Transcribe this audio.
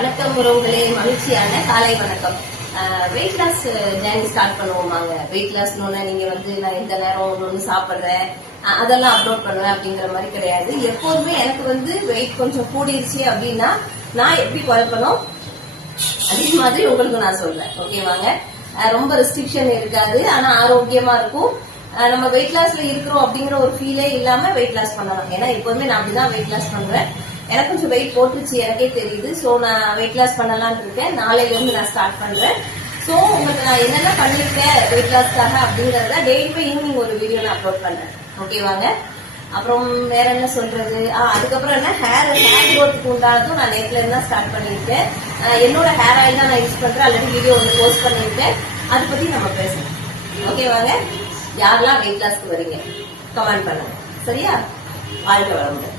வணக்கம் உறவுகளே, மகிழ்ச்சியான காலை வணக்கம். வெயிட் லாஸ் ஜேர்னி ஸ்டார்ட் பண்ணுவோமாங்க. வெயிட் லாஸ்னு நீங்க நான் எந்த நேரம் ஒன்று சாப்பிட்றேன் அதெல்லாம் அப்லோட் பண்ணுவேன் அப்படிங்கிற மாதிரி கிடையாது. எப்போதுமே எனக்கு வெயிட் கொஞ்சம் கூடிருச்சு அப்படின்னா நான் எப்படி குறைப்பணும் அதே மாதிரி உங்களுக்கு நான் சொல்றேன். ஓகேவாங்க. ரொம்ப ரெஸ்ட்ரிக்ஷன் இருக்காது, ஆனா ஆரோக்கியமா இருக்கும். நம்ம வெயிட் லாஸ்ல இருக்கிறோம் அப்படிங்கிற ஒரு ஃபீலே இல்லாம வெயிட் லாஸ் பண்ணலாம். ஏன்னா எப்போதுமே நான் அப்படிதான் வெயிட் லாஸ் பண்ணுவேன். எனக்கு கொஞ்சம் வெயிட் போட்டுருச்சு, எனக்கே தெரியுது. ஸோ நான் வெயிட் லாஸ் பண்ணலான்னு இருக்கேன். நாளையில இருந்து நான் ஸ்டார்ட் பண்றேன். ஸோ உங்களுக்கு நான் என்னென்ன பண்ணிருக்கேன் வெயிட் லாஸ்க்காக அப்படிங்கறத டெய்லி ஈவினிங் ஒரு வீடியோ நான் அப்லோட் பண்றேன். ஓகேவாங்க. அப்புறம் வேற என்ன சொல்றது, அதுக்கப்புறம் என்ன ஹேர் க்ரோத்துக்கு உண்டானதும் நான் நேத்துல இருந்து தான் ஸ்டார்ட் பண்ணிருக்கேன். என்னோட ஹேர் ஆயில் தான் நான் யூஸ் பண்றேன். ஆல்ரெடி வீடியோ ஒன்று போஸ்ட் பண்ணிருக்கேன். அதை பத்தி நம்ம பேசணும். ஓகேவாங்க. யாரெல்லாம் வெயிட் லாஸ்க்கு வரீங்க கமெண்ட் பண்ணுங்க. சரியா? வாழ்க்கை வளமுடன்.